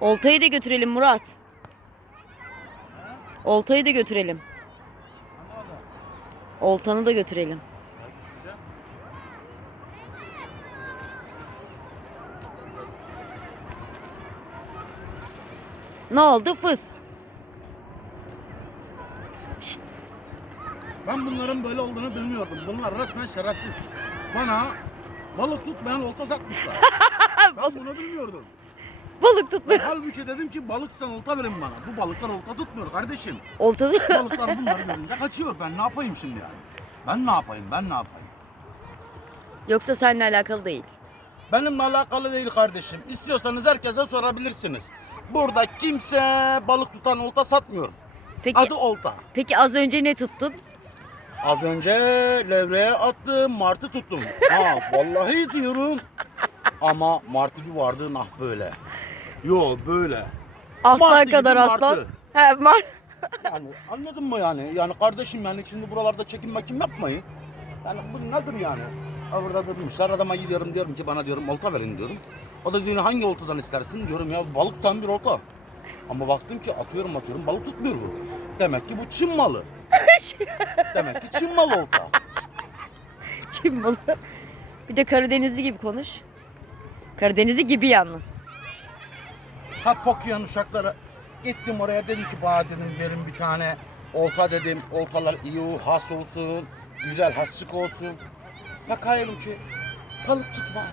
Oltayı da götürelim Murat. Oltayı da götürelim. Oltanı da götürelim. Ne oldu fıs? Ben bunların böyle olduğunu bilmiyordum. Bunlar resmen şerefsiz. Bana balık tutmayan olta satmışlar. ben bunu bilmiyordum. Balık Ben tutmuyor. halbuki dedim ki balık tutan olta verin bana. Bu balıklar olta tutmuyor kardeşim. Oltanı Balıklar bunları görünce kaçıyor. Ben ne yapayım şimdi yani? Ben ne yapayım? Ben ne yapayım? Yoksa seninle alakalı değil. Benimle alakalı değil kardeşim. İstiyorsanız herkese sorabilirsiniz. Burada kimse balık tutan olta satmıyor. Peki Adı olta. peki az önce ne tuttun? Az önce levreye attım, martı tuttum. Ha vallahi diyorum. Ama martı bir vardı nah böyle. Yo böyle. Aslan Martı kadar gibi aslan. martı. He, mar Yani anladın mı yani? Yani kardeşim yani şimdi buralarda çekim makim yapmayın. Yani bu nedir yani? Ha burada durmuşlar adama gidiyorum diyorum ki bana diyorum olta verin diyorum. O da diyor hangi oltadan istersin diyorum ya balık tutan bir olta. Ama baktım ki atıyorum atıyorum balık tutmuyor bu. Demek ki bu Çin malı. Demek ki Çin malı olta. Çin balığı. Bir de Karadenizli gibi konuş. Karadenizli gibi yalnız. Ha Pokyan uşakları gittim oraya dedim ki bana dedim verin bir tane olta dedim. Oltalar iyi has olsun. Güzel hasçık olsun. Bakayım ki balık tutma.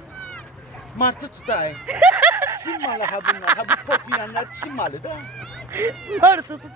Martı tutay. Çin malı ha bunlar. Ha bu Pokyanlar Çin malı da. Martı tut.